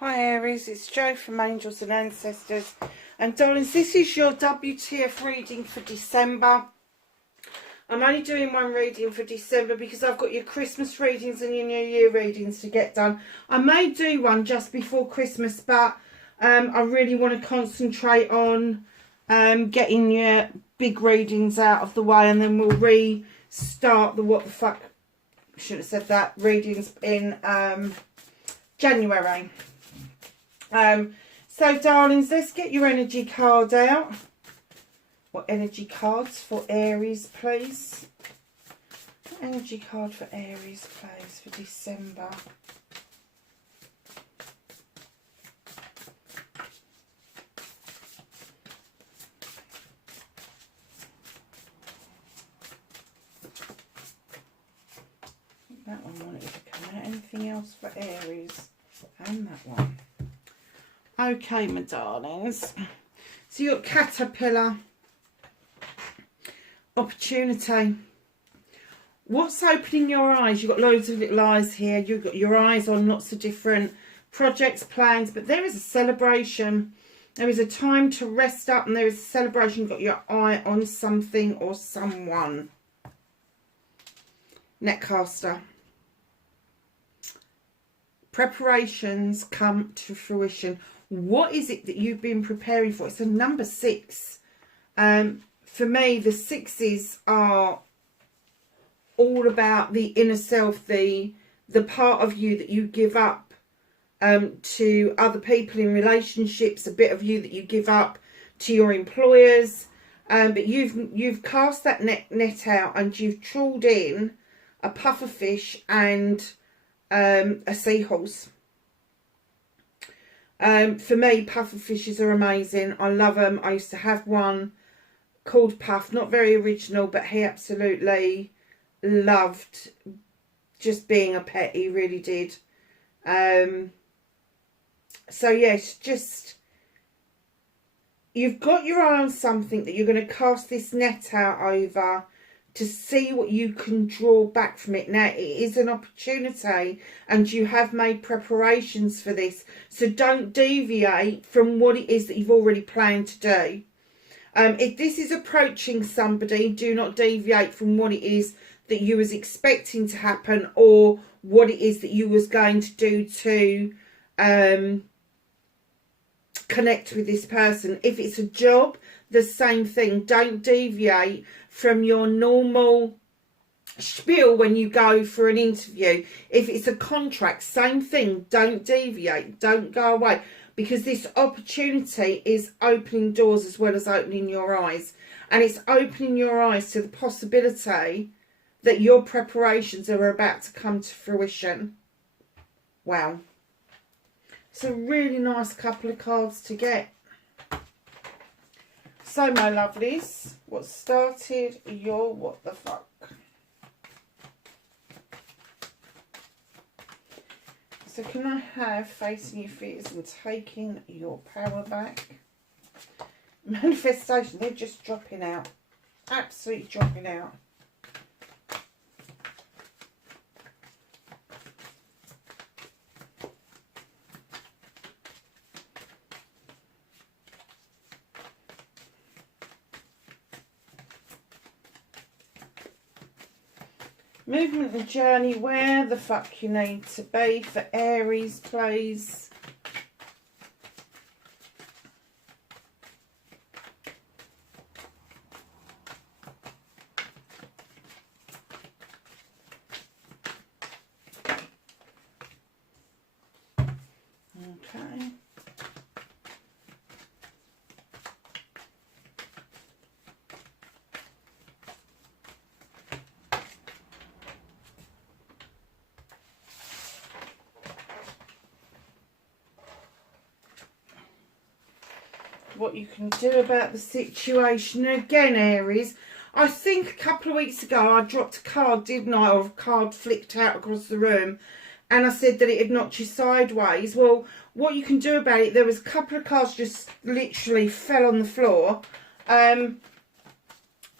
Hi Aries, it's Jo from Angels and Ancestors, and darlings, this is your WTF reading for December. I'm only doing one reading for December because I've got your Christmas readings and your New Year readings to get done. I may do one just before Christmas, but I really want to concentrate on getting your big readings out of the way, and then we'll restart the what the fuck, should have said that, readings in January. So darlings, let's get your energy card out. What energy cards for Aries, please? What energy card for Aries, please, for December? That one wanted to come out. Anything else for Aries? And that one. Okay, my darlings. So you've got Caterpillar. Opportunity. What's opening your eyes? You've got loads of little eyes here. You've got your eyes on lots of different projects, plans, but there is a celebration. There is a time to rest up, and there is a celebration. You've got your eye on something or someone. Netcaster. Preparations come to fruition. What is it that you've been preparing for? It's a number 6. For me, the 6s are all about the inner self, the part of you that you give up to other people in relationships, a bit of you that you give up to your employers. But you've cast that net out, and you've trawled in a pufferfish and a seahorse. For me, pufferfishes are amazing. I love them. I used to have one called Puff, not very original, but he absolutely loved just being a pet. He really did. So yes, just you've got your eye on something that you're going to cast this net out over to see what you can draw back from it. Now, it is an opportunity, and you have made preparations for this. So don't deviate from what it is that you've already planned to do. If this is approaching somebody, do not deviate from what it is that you was expecting to happen, or what it is that you was going to do to connect with this person. If it's a job, the same thing. Don't deviate from your normal spiel when you go for an interview. If it's a contract, same thing. Don't deviate. Don't go away, because this opportunity is opening doors as well as opening your eyes. And it's opening your eyes to the possibility that your preparations are about to come to fruition. Wow. It's a really nice couple of cards to get. So, my lovelies, what started your what the fuck? So, can I have facing your fears and taking your power back? Manifestation, they're just dropping out. Absolutely dropping out. Movement and journey, where the fuck you need to be for Aries, please. Okay. What you can do about the situation. Again, Aries, I think a couple of weeks ago I dropped a card, didn't I, or a card flicked out across the room, and I said that it had knocked you sideways. Well, what you can do about it, there was a couple of cards just literally fell on the floor. I'm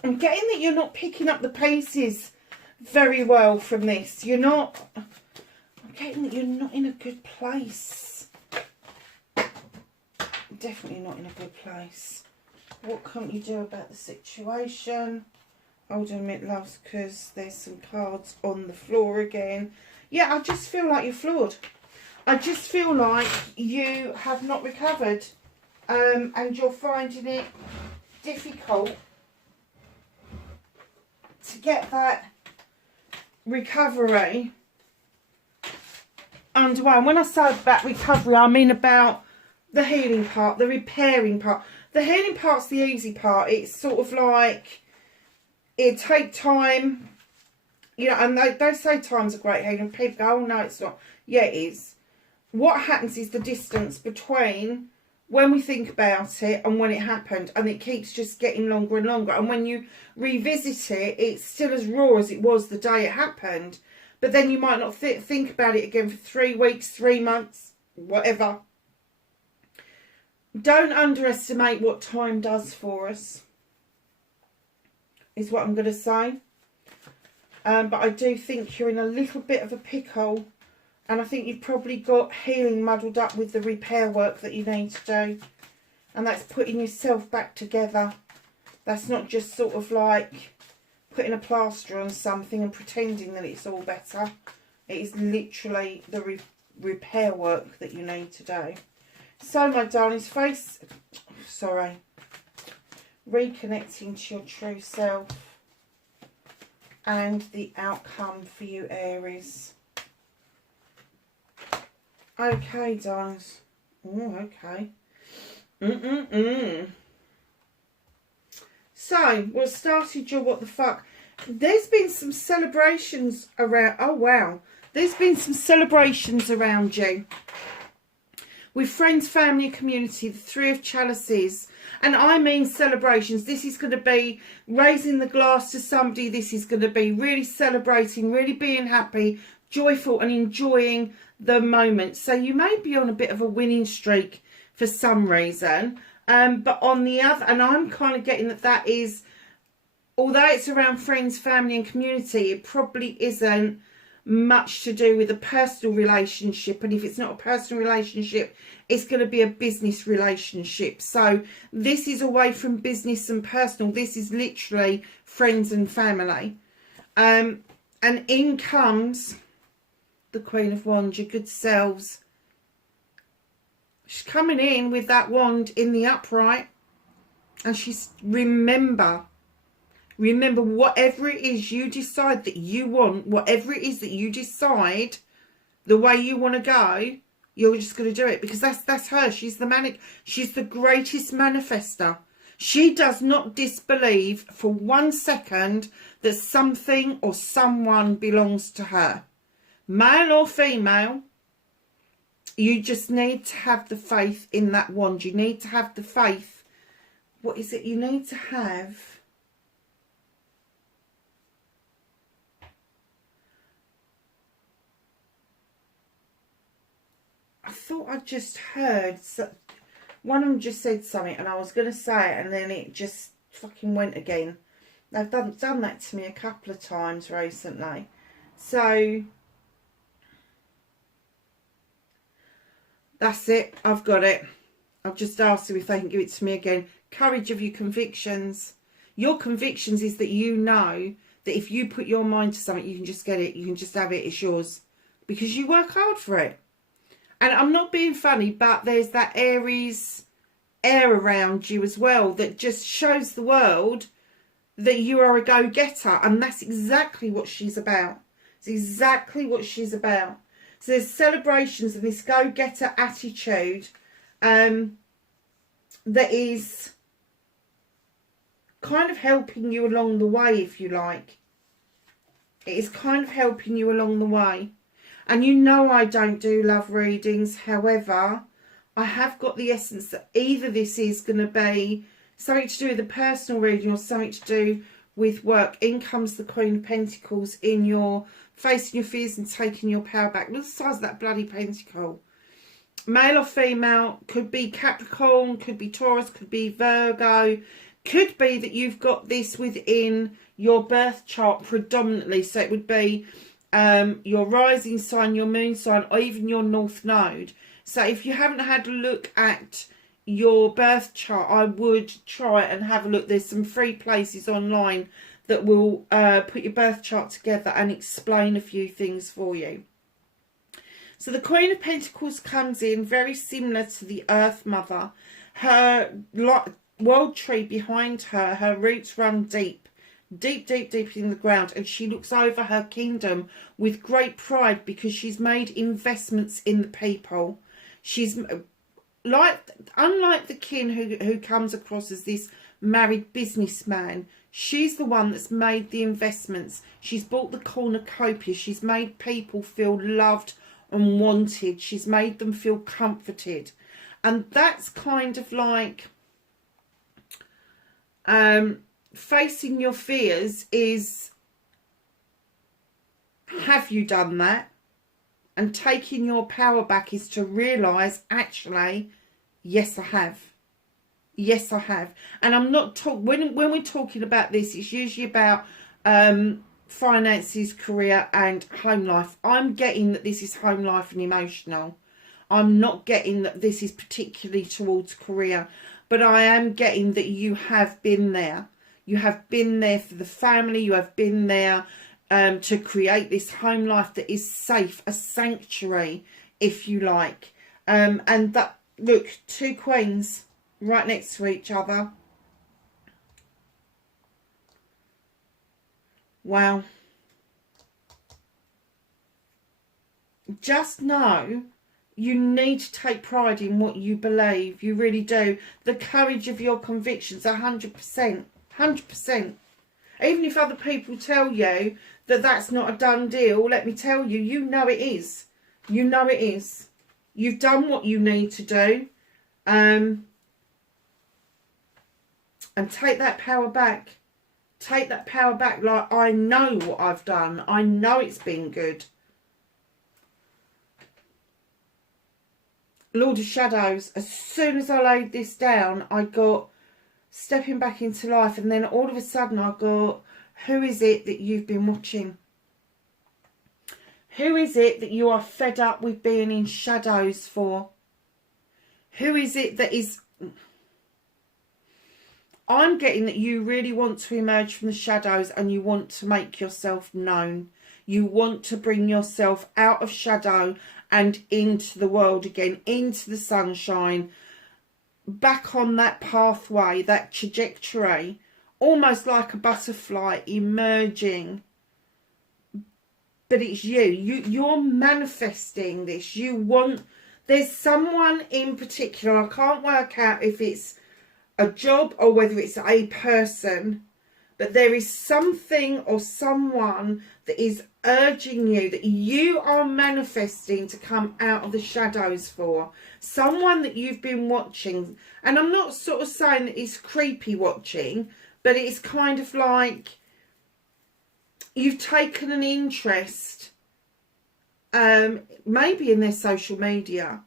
getting that you're not picking up the pieces very well from this. You're not, I'm getting that you're not in a good place. definitely not in a good place. What can't you do about the situation? Hold on a minute, loves, because there's some cards on the floor again. Yeah, I just feel like you're flawed. I just feel like you have not recovered, and you're finding it difficult to get that recovery underway. And when I say about recovery, I mean about the healing part, the repairing part. The healing part's the easy part. It's sort of like, it take time, you know, and they say time's a great healing. People go, oh no, it's not. Yeah, it is. What happens is the distance between when we think about it and when it happened, and it keeps just getting longer and longer. And when you revisit it, it's still as raw as it was the day it happened. But then you might not think about it again for 3 weeks, 3 months, whatever. Don't underestimate what time does for us, is what I'm going to say. But I do think you're in a little bit of a pickle. And I think you've probably got healing muddled up with the repair work that you need to do. And that's putting yourself back together. That's not just sort of like putting a plaster on something and pretending that it's all better. It is literally the repair work that you need to do. So, my darlings, reconnecting to your true self and the outcome for you, Aries. Okay, darlings. Oh, okay. So, what started your what the fuck? There's been some celebrations around. Oh, wow. There's been some celebrations around you. With friends, family, and community. The Three of Chalices. And I mean celebrations. This is going to be raising the glass to somebody. This is going to be really celebrating, really being happy, joyful, and enjoying the moment. So you may be on a bit of a winning streak for some reason, but on the other, and I'm kind of getting that is, although it's around friends, family and community, it probably isn't much to do with a personal relationship. And if it's not a personal relationship, it's going to be a business relationship. So this is away from business and personal. This is literally friends and family. And in comes the Queen of Wands, your good selves. She's coming in with that wand in the upright, and she's remember whatever it is you decide that you want, whatever it is that you decide, the way you want to go, you're just going to do it, because that's her. She's she's the greatest manifester. She does not disbelieve for 1 second that something or someone belongs to her. Male or female, you just need to have the faith in that wand. You need to have the faith. What is it you need to have? I thought I just heard, one of them just said something and I was going to say it and then it just fucking went again. They've done that to me a couple of times recently. So that's it. I've got it. I've just asked them if they can give it to me again. Courage of your convictions. Your convictions is that you know that if you put your mind to something, you can just get it. You can just have it. It's yours. Because you work hard for it. And I'm not being funny, but there's that Aries air around you as well that just shows the world that you are a go-getter. And that's exactly what she's about. It's exactly what she's about. So there's celebrations and this go-getter attitude that is kind of helping you along the way, if you like. It is kind of helping you along the way. And you know I don't do love readings. However, I have got the essence that either this is going to be something to do with a personal reading or something to do with work. In comes the Queen of Pentacles in your facing your fears and taking your power back. Look at the size of that bloody pentacle. Male or female, could be Capricorn, could be Taurus, could be Virgo. Could be that you've got this within your birth chart predominantly. So it would be your rising sign, your moon sign, or even your north node. So if you haven't had a look at your birth chart, I would try and have a look. There's some free places online that will put your birth chart together and explain a few things for you. So the Queen of Pentacles comes in very similar to the Earth Mother. Her world tree behind her, her roots run deep, deep, deep, deep in the ground, and she looks over her kingdom with great pride because she's made investments in the people. She's unlike the king who comes across as this married businessman. She's the one that's made the investments. She's bought the cornucopia. She's made people feel loved and wanted. She's made them feel comforted. And that's kind of like facing your fears is, have you done that? And taking your power back is to realise, actually, yes, I have. Yes, I have. And I'm not when we're talking about this, it's usually about finances, career and home life. I'm getting that this is home life and emotional. I'm not getting that this is particularly towards career, but I am getting that you have been there. You have been there for the family. You have been there to create this home life that is safe, a sanctuary, if you like. And that, look, two queens right next to each other. Wow. Just know you need to take pride in what you believe. You really do. The courage of your convictions, 100%. 100%. Even if other people tell you that that's not a done deal, let me tell you, you know it is. You know it is. You've done what you need to do. And take that power back. Take that power back. Like, I know what I've done. I know it's been good. Lord of Shadows. As soon as I laid this down, I got stepping back into life. And then all of a sudden I got, who is it that you've been watching? Who is it that you are fed up with being in shadows for? Who is it that is... I'm getting that you really want to emerge from the shadows and you want to make yourself known. You want to bring yourself out of shadow and into the world again, into the sunshine, back on that pathway, that trajectory, almost like a butterfly emerging. But it's you. You're manifesting this. You want... There's someone in particular, I can't work out if it's a job or whether it's a person, but there is something or someone that is urging you, that you are manifesting to come out of the shadows for. Someone that you've been watching. And I'm not sort of saying that it's creepy watching, but it's kind of like you've taken an interest, maybe in their social media.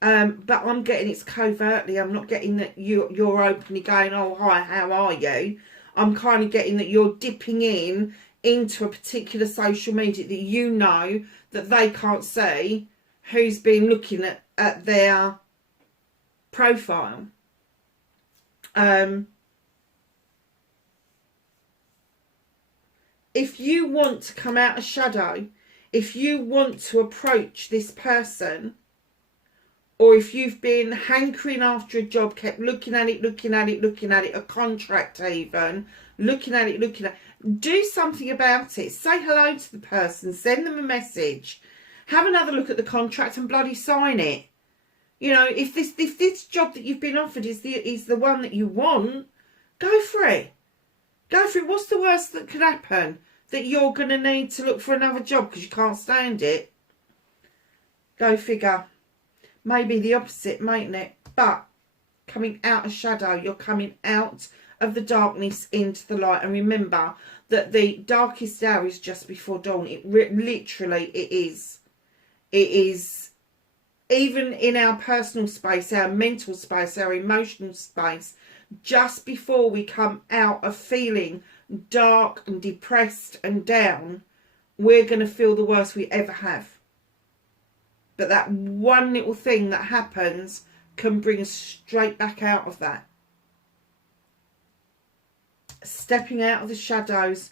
But I'm getting it's covertly. I'm not getting that you're openly going, oh, hi, how are you? I'm kind of getting that you're dipping into a particular social media that you know that they can't see who's been looking at their profile. If you want to come out of shadow, if you want to approach this person, or if you've been hankering after a job, kept looking at it, a contract even, looking at it, do something about it. Say hello to the person, send them a message, have another look at the contract and bloody sign it. You know, if this job that you've been offered is the one that you want, go for it. Go for it. What's the worst that could happen? That you're going to need to look for another job because you can't stand it? Go figure. Maybe the opposite, mightn't it? But coming out of shadow, you're coming out of the darkness into the light. And remember that the darkest hour is just before dawn. Literally, it is. It is. Even in our personal space, our mental space, our emotional space, just before we come out of feeling dark and depressed and down, we're going to feel the worst we ever have. But that one little thing that happens can bring us straight back out of that. Stepping out of the shadows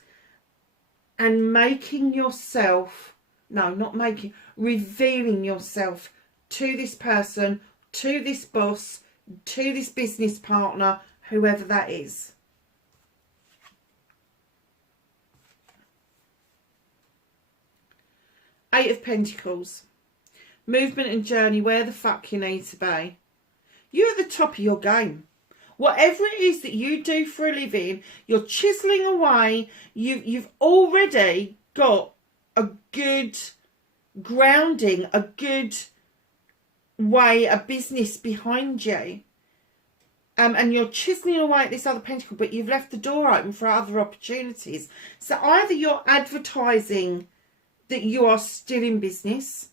and making yourself, no, not making, revealing yourself to this person, to this boss, to this business partner, whoever that is. Eight of Pentacles. Movement and journey, where the fuck you need to be. You're at the top of your game. Whatever it is that you do for a living, you're chiseling away. You've already got a good grounding, a good way, a business behind you. And you're chiseling away at this other pentacle, but you've left the door open for other opportunities. So either you're advertising that you are still in business,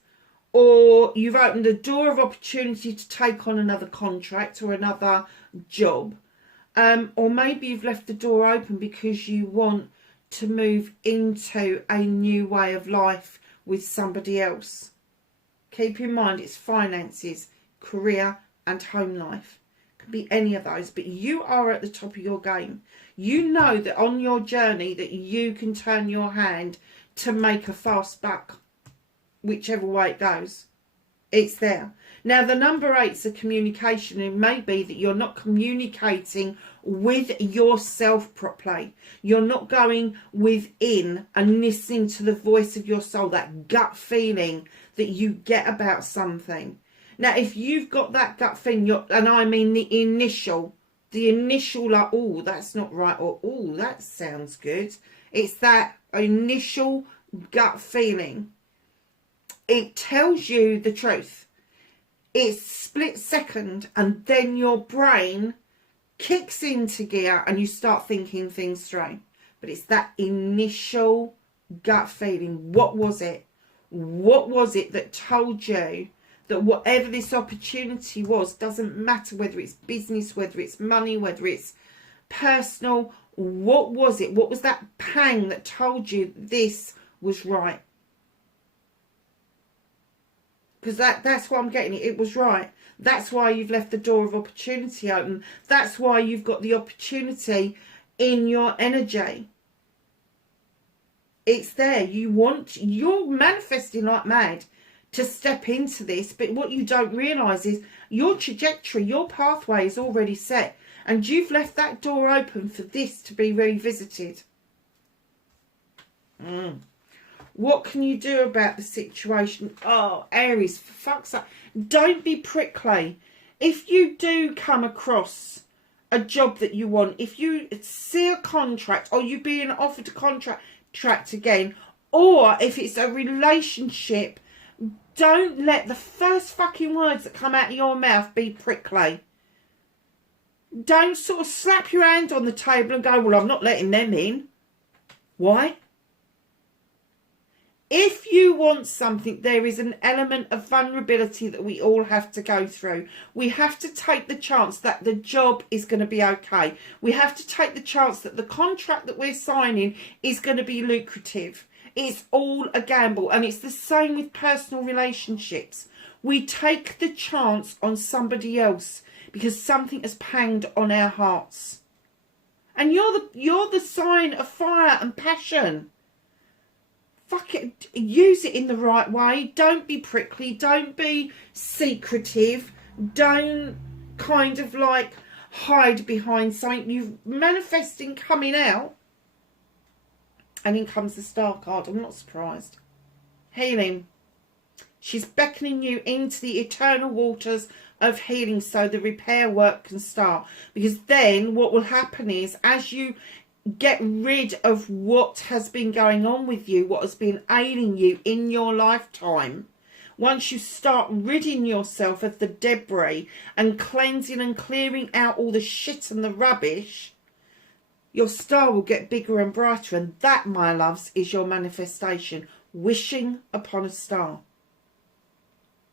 or you've opened a door of opportunity to take on another contract or another job. Or maybe you've left the door open because you want to move into a new way of life with somebody else. Keep in mind, it's finances, career and home life. Could be any of those, but you are at the top of your game. You know that on your journey that you can turn your hand to make a fast buck, whichever way it goes. It's there. Now, the number 8's a communication. It may be that you're not communicating with yourself properly. You're not going within and listening to the voice of your soul, that gut feeling that you get about something. Now, if you've got that gut feeling, and I mean the initial like, oh, that's not right, or oh, that sounds good. It's that initial gut feeling. It tells you the truth. It's split second, and then your brain kicks into gear and you start thinking things through. But it's that initial gut feeling. What was it? What was it that told you that whatever this opportunity was, doesn't matter whether it's business, whether it's money, whether it's personal, what was it? What was that pang that told you this was right? Because that's what I'm getting. It was right. That's why you've left the door of opportunity open. That's why you've got the opportunity in your energy. It's there. You're manifesting like mad to step into this. But what you don't realise is your trajectory, your pathway is already set. And you've left that door open for this to be revisited. What can you do about the situation? Oh, Aries, for fuck's sake, don't be prickly. If you do come across a job that you want, if you see a contract, or you're being offered a contract again, or if it's a relationship, don't let the first fucking words that come out of your mouth be prickly. Don't sort of slap your hand on the table and go, well, I'm not letting them in. Why? If you want something, there is an element of vulnerability that we all have to go through. We have to take the chance that the job is going to be okay. We have to take the chance that the contract that we're signing is going to be lucrative. It's all a gamble, and it's the same with personal relationships. We take the chance on somebody else because something has panged on our hearts. And you're the sign of fire and passion. Fuck it, use it in the right way. Don't be prickly, don't be secretive, don't kind of like hide behind something. You're manifesting coming out, and in comes the Star card. I'm not surprised. Healing. She's beckoning you into the eternal waters of healing so the repair work can start. Because then what will happen is, as you get rid of what has been going on with you, what has been ailing you in your lifetime, once you start ridding yourself of the debris and cleansing and clearing out all the shit and the rubbish, your star will get bigger and brighter. And that, my loves, is your manifestation. Wishing upon a star.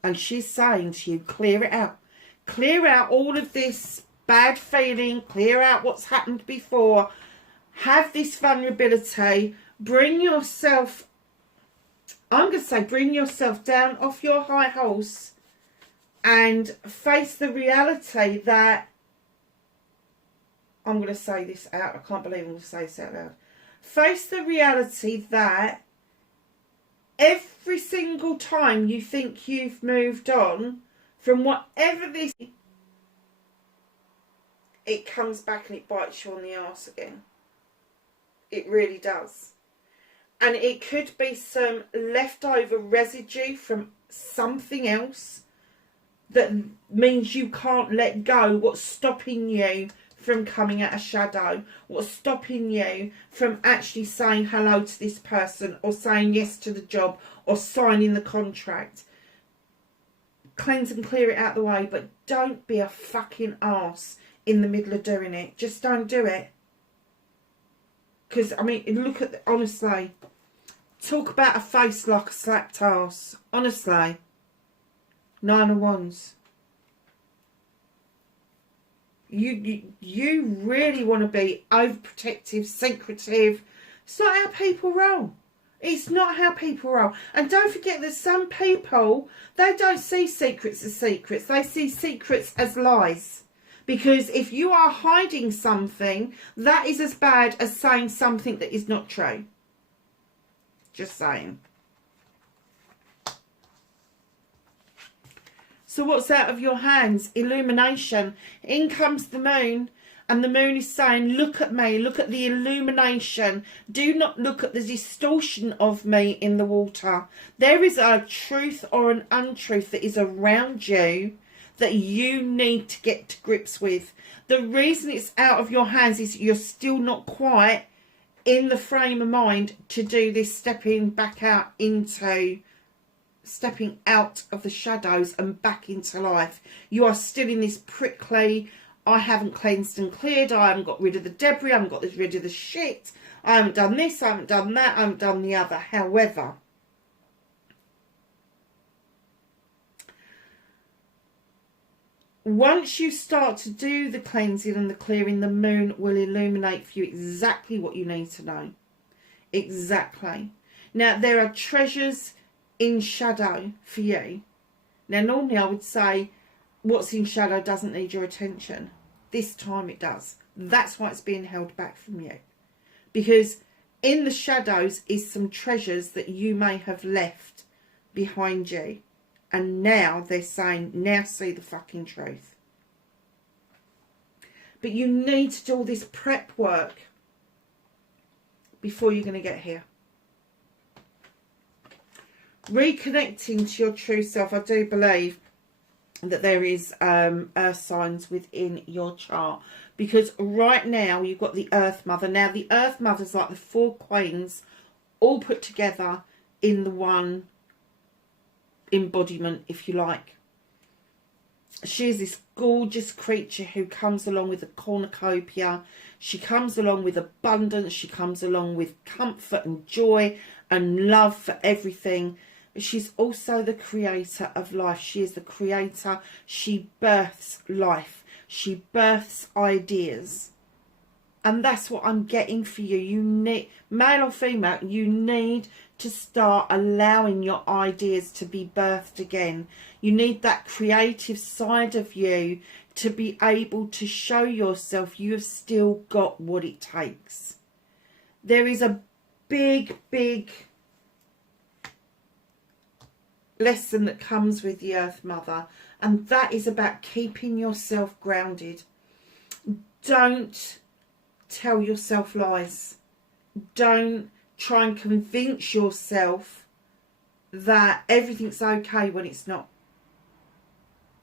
And she's saying to you, clear it out. Clear out all of this bad feeling. Clear out what's happened before. Have this vulnerability. Bring yourself, I'm going to say, bring yourself down off your high horse and face the reality that, I'm going to say this out, I can't believe I'm going to say this out loud. Face the reality that every single time you think you've moved on from whatever this, it comes back and it bites you on the arse again. It really does. And it could be some leftover residue from something else that means you can't let go. What's stopping you from coming out of shadow? What's stopping you from actually saying hello to this person, or saying yes to the job, or signing the contract? Cleanse and clear it out the way, but don't be a fucking arse in the middle of doing it. Just don't do it. Because, I mean, look at, honestly, talk about a face like a slapped arse. Honestly. 9 of Wands. You really want to be overprotective, secretive. It's not how people roll. It's not how people roll. And don't forget that some people, they don't see secrets as secrets. They see secrets as lies. Because if you are hiding something, that is as bad as saying something that is not true. Just saying. So what's out of your hands? Illumination. In comes the moon. And the moon is saying, look at me. Look at the illumination. Do not look at the distortion of me in the water. There is a truth or an untruth that is around you that you need to get to grips with. The reason it's out of your hands is you're still not quite in the frame of mind to do this stepping out of the shadows and back into life. You are still in this prickly, I haven't cleansed and cleared, I haven't got rid of the debris, I haven't got rid of the shit, I haven't done this, I haven't done that, I haven't done the other. However, once you start to do the cleansing and the clearing, the moon will illuminate for you exactly what you need to know. Exactly. Now, there are treasures in shadow for you. Now, normally I would say what's in shadow doesn't need your attention. This time it does. That's why it's being held back from you. Because in the shadows is some treasures that you may have left behind you. And now they're saying, now see the fucking truth. But you need to do all this prep work before you're going to get here. Reconnecting to your true self. I do believe that there is earth signs within your chart. Because right now you've got the Earth Mother. Now the Earth Mother's like the 4 queens all put together in the one embodiment, if you like. She is this gorgeous creature who comes along with a cornucopia. She comes along with abundance. She comes along with comfort and joy and love for everything. But she's also the creator of life. She is the creator. She births life. She births ideas. And that's what I'm getting for you. You need, male or female, you need to start allowing your ideas to be birthed again. You need that creative side of you to be able to show yourself you have still got what it takes. There is a big, big lesson that comes with the Earth Mother, and that is about keeping yourself grounded. Don't tell yourself lies. Don't try and convince yourself that everything's okay when it's not.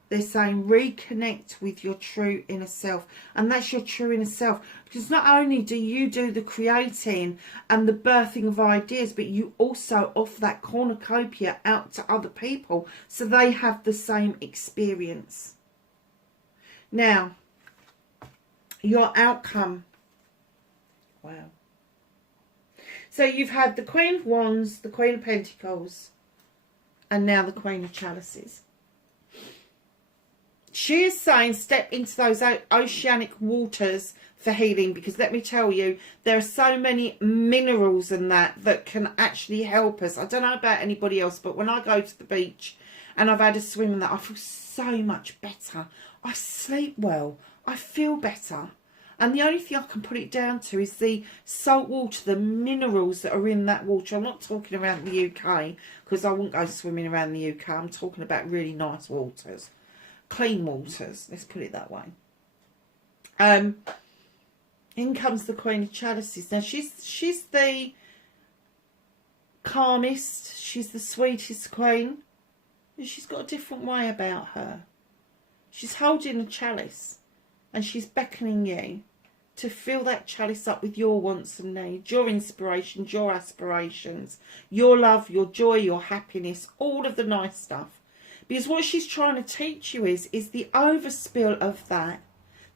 They're saying reconnect with your true inner self. And that's your true inner self. Because not only do you do the creating and the birthing of ideas, but you also offer that cornucopia out to other people so they have the same experience. Now, your outcome. Wow. So you've had the Queen of Wands, the Queen of Pentacles, and now the Queen of Chalices. She is saying step into those oceanic waters for healing, because let me tell you, there are so many minerals in that can actually help us. I don't know about anybody else, but when I go to the beach and I've had a swim and that, I feel so much better. I sleep well. I feel better. And the only thing I can put it down to is the salt water, the minerals that are in that water. I'm not talking around the UK, because I wouldn't go swimming around the UK. I'm talking about really nice waters. Clean waters, let's put it that way. In comes the Queen of Chalices. Now, she's the calmest. She's the sweetest queen. And she's got a different way about her. She's holding a chalice, and she's beckoning you to fill that chalice up with your wants and needs, your inspirations, your aspirations, your love, your joy, your happiness, all of the nice stuff. Because what she's trying to teach you is the overspill of that.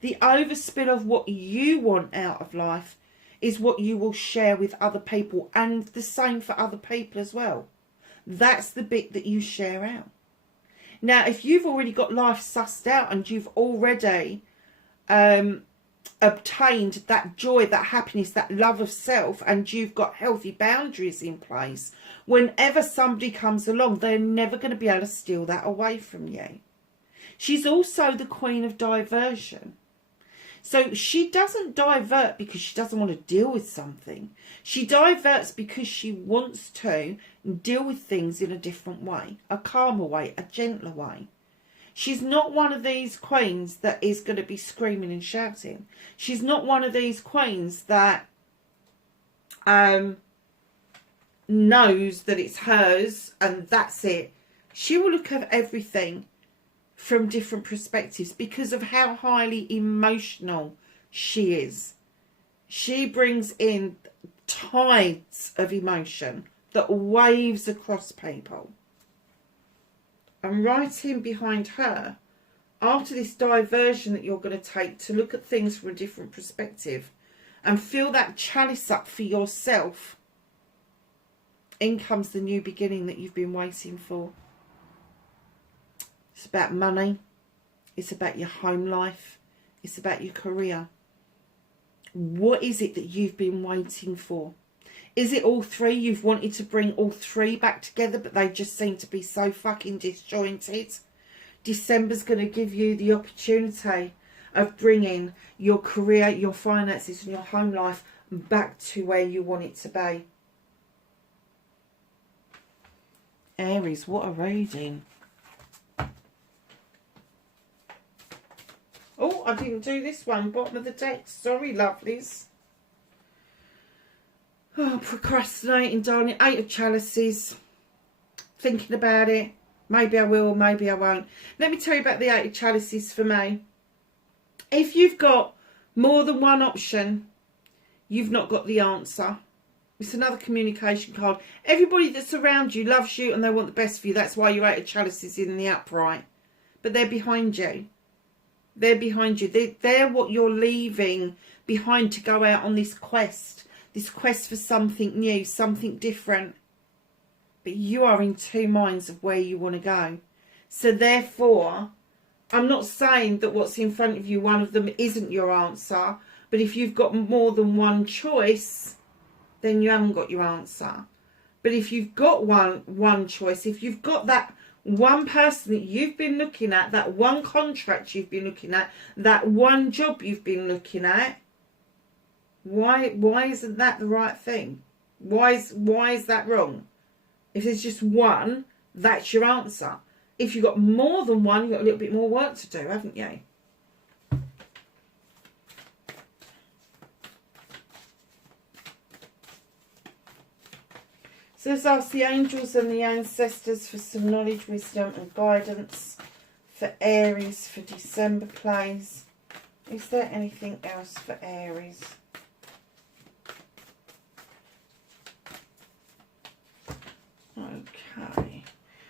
The overspill of what you want out of life is what you will share with other people, and the same for other people as well. That's the bit that you share out. Now, if you've already got life sussed out and you've already obtained that joy, that happiness, that love of self, and you've got healthy boundaries in place, whenever somebody comes along, they're never going to be able to steal that away from you. She's also the queen of diversion. So she doesn't divert because she doesn't want to deal with something. She diverts because she wants to deal with things in a different way, a calmer way, a gentler way. She's not one of these queens that is going to be screaming and shouting. She's not one of these queens that knows that it's hers and that's it. She will look at everything from different perspectives because of how highly emotional she is. She brings in tides of emotion that waves across people. And right in behind her, after this diversion that you're going to take to look at things from a different perspective and fill that chalice up for yourself, in comes the new beginning that you've been waiting for. It's about money. It's about your home life. It's about your career. What is it that you've been waiting for? Is it all three? You've wanted to bring all three back together, but they just seem to be so fucking disjointed. December's going to give you the opportunity of bringing your career, your finances and your home life back to where you want it to be. Aries, what a reading. Oh, I didn't do this one. Bottom of the deck. Sorry, lovelies. Oh, procrastinating, darling. 8 of Chalices. Thinking about it. Maybe I will, maybe I won't. Let me tell you about the 8 of Chalices for me. If you've got more than one option, you've not got the answer. It's another communication card. Everybody that's around you loves you and they want the best for you. That's why your 8 of Chalices in the upright. But they're behind you. They're behind you. They're what you're leaving behind to go out on this quest. This quest for something new, something different. But you are in two minds of where you want to go. So therefore, I'm not saying that what's in front of you, one of them isn't your answer. But if you've got more than one choice, then you haven't got your answer. But if you've got one choice, if you've got that one person that you've been looking at, that one contract you've been looking at, that one job you've been looking at, why isn't that the right thing? Why is that wrong? If there's just one, that's your answer. If you've got more than one, you've got a little bit more work to do, haven't you? So let's ask the angels and the ancestors for some knowledge, wisdom and guidance for Aries for December, please. Is there anything else for Aries? Okay.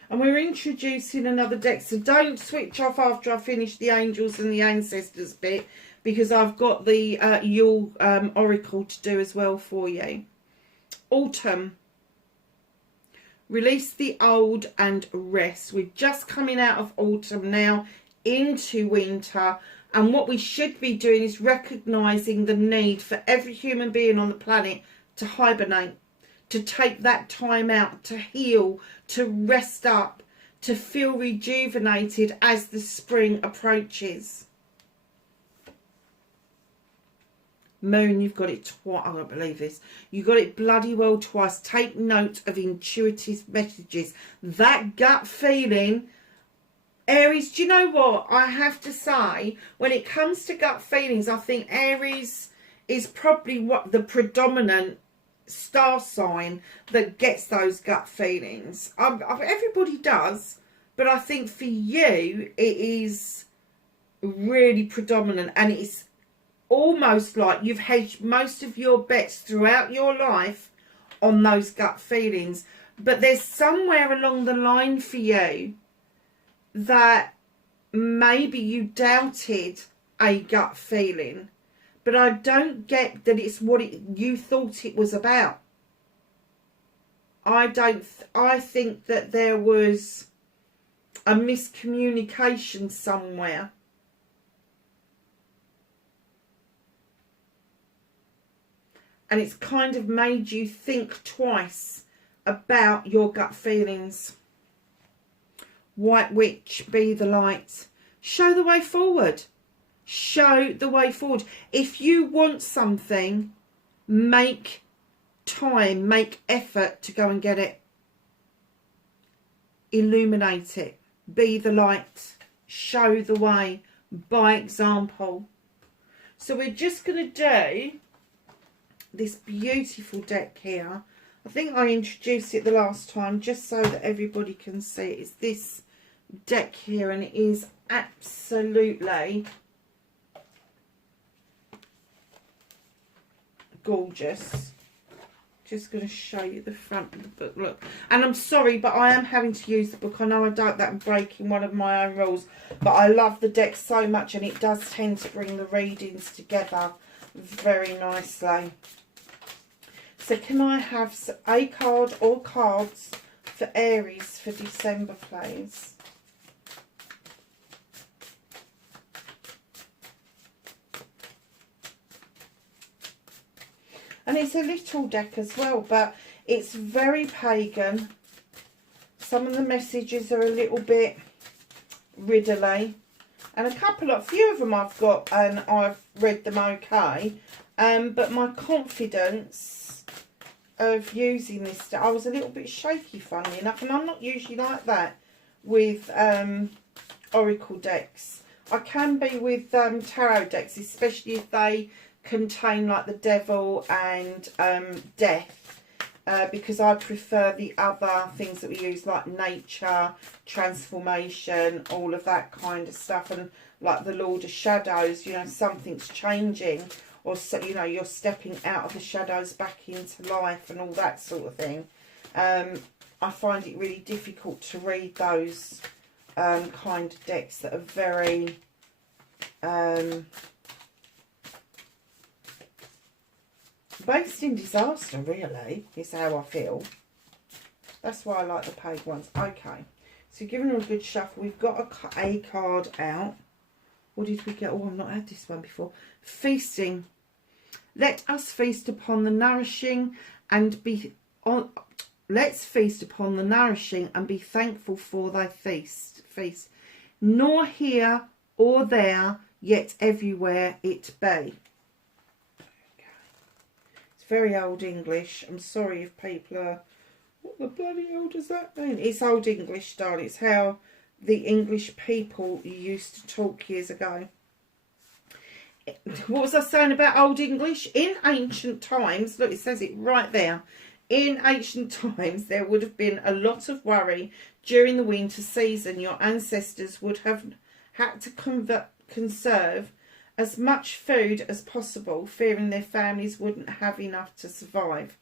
And we're introducing another deck. So don't switch off after I finish the angels and the ancestors bit, because I've got the Yule Oracle to do as well for you. Autumn. Release the old and rest. We're just coming out of autumn now into winter. And what we should be doing is recognising the need for every human being on the planet to hibernate. To take that time out, to heal, to rest up, to feel rejuvenated as the spring approaches. Moon, you've got it twice. I don't believe this. You got it bloody well twice. Take note of intuitive messages. That gut feeling, Aries, do you know what? I have to say, when it comes to gut feelings, I think Aries is probably what the predominant star sign that gets those gut feelings. Everybody does, but I think for you, it is really predominant, and it's almost like you've hedged most of your bets throughout your life on those gut feelings. But there's somewhere along the line for you that maybe you doubted a gut feeling, but I don't get that it's what you thought it was about. I think that there was a miscommunication somewhere. And it's kind of made you think twice about your gut feelings. White Witch, be the light. Show the way forward. Show the way forward. If you want something, make time, make effort to go and get it. Illuminate it. Be the light. Show the way by example. So we're just going to do this beautiful deck here. I think I introduced it the last time just so that everybody can see it. It's this deck here, and it is absolutely gorgeous. Just going to show you the front of the book. Look, and I'm sorry, but I am having to use the book. I know I don't, that I'm breaking one of my own rules, but I love the deck so much, and it does tend to bring the readings together very nicely. So can I have a card or cards for Aries for December, please? And it's a little deck as well, but it's very pagan. Some of the messages are a little bit riddly. And a few of them I've got and I've read them okay. But my confidence of using this, I was a little bit shaky, funnily enough. And I'm not usually like that with oracle decks. I can be with tarot decks, especially if they contain like the devil and death, because I prefer the other things that we use, like nature, transformation, all of that kind of stuff, and like the Lord of Shadows, you know, something's changing, or so, you know, you're stepping out of the shadows back into life and all that sort of thing. I find it really difficult to read those kind of decks that are very based in disaster, really, is how I feel. That's why I like the paid ones. Okay, so giving them a good shuffle, we've got a card out. What did we get? Oh, I've not had this one before. Feasting. Let us feast upon the nourishing and be on. Let's feast upon the nourishing and be thankful for thy feast. Nor here or there, yet everywhere it be. Very old English. I'm sorry if people are, what the bloody hell does that mean? It's old English, darling. It's how the English people used to talk years ago. What was I saying about old English? In ancient times, look, it says it right there. In ancient times, there would have been a lot of worry during the winter season. Your ancestors would have had to conserve as much food as possible, fearing their families wouldn't have enough to survive.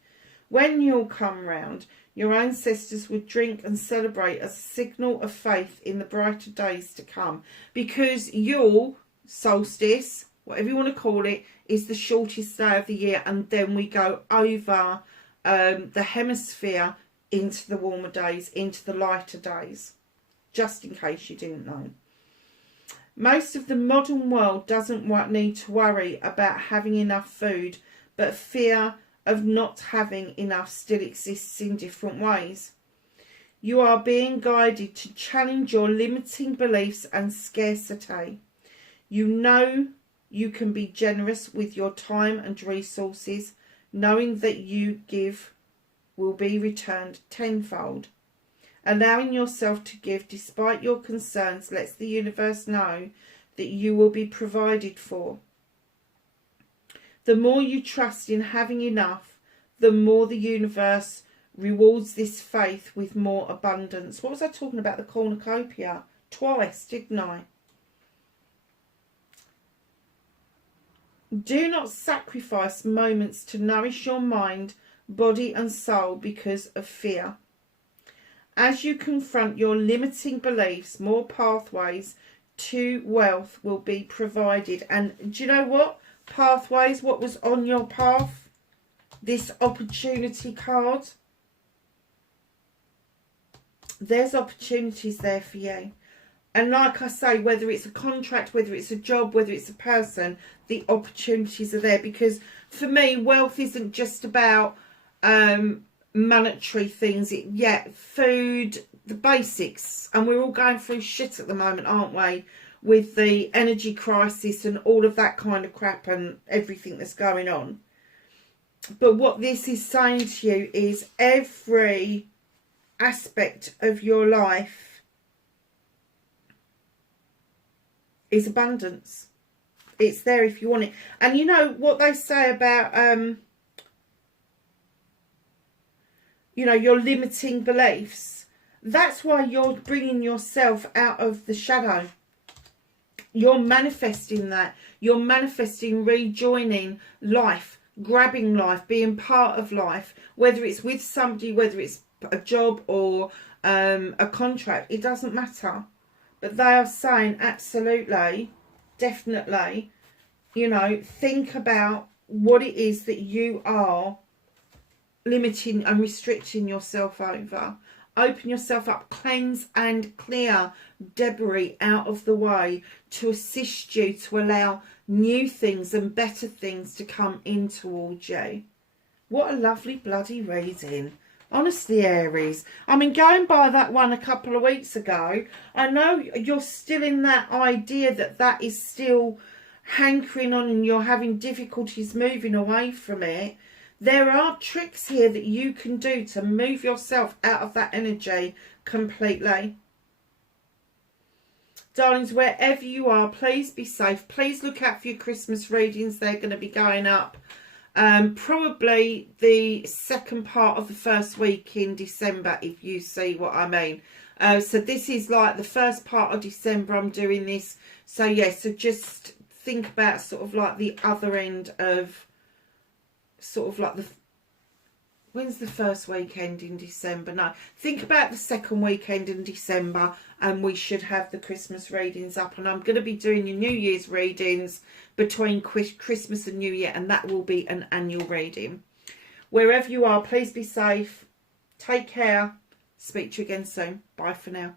When Yule come round, your ancestors would drink and celebrate as a signal of faith in the brighter days to come. Because Yule, solstice, whatever you want to call it, is the shortest day of the year, and then we go over the hemisphere into the warmer days, into the lighter days, just in case you didn't know. Most of the modern world doesn't need to worry about having enough food, but fear of not having enough still exists in different ways. You are being guided to challenge your limiting beliefs and scarcity. You know you can be generous with your time and resources, knowing that you give will be returned tenfold. Allowing yourself to give despite your concerns lets the universe know that you will be provided for. The more you trust in having enough, the more the universe rewards this faith with more abundance. What was I talking about? The cornucopia? Twice, didn't I? Do not sacrifice moments to nourish your mind, body and soul because of fear. As you confront your limiting beliefs, more pathways to wealth will be provided. And do you know what? Pathways, what was on your path? This opportunity card. There's opportunities there for you. And like I say, whether it's a contract, whether it's a job, whether it's a person, the opportunities are there. Because for me, wealth isn't just about monetary things. Food, the basics. And we're all going through shit at the moment, aren't we? With the energy crisis and all of that kind of crap and everything that's going on. But what this is saying to you is every aspect of your life is abundance. It's there if you want it. And you know what they say about your limiting beliefs? That's why you're bringing yourself out of the shadow. You're manifesting that. You're manifesting rejoining life, grabbing life, being part of life, whether it's with somebody, whether it's a job or a contract, it doesn't matter. But they are saying absolutely, definitely, think about what it is that you are limiting and restricting yourself over. Open yourself up, cleanse and clear debris out of the way to assist you to allow new things and better things to come in towards you. What a lovely bloody reading. Honestly, Aries. I mean, going by that one a couple of weeks ago, I know you're still in that idea that is still hankering on and you're having difficulties moving away from it. There are tricks here that you can do to move yourself out of that energy completely. Darlings, wherever you are, please be safe. Please look out for your Christmas readings. They're going to be going up probably the second part of the first week in December, if you see what I mean. So this is like the first part of December I'm doing this. So yeah, so just think about sort of like the other end of sort of like when's the first weekend in December? No, think about the second weekend in December and we should have the Christmas readings up. And I'm going to be doing your New Year's readings between Christmas and New Year, and that will be an annual reading. Wherever you are, please be safe. Take care. Speak to you again soon. Bye for now.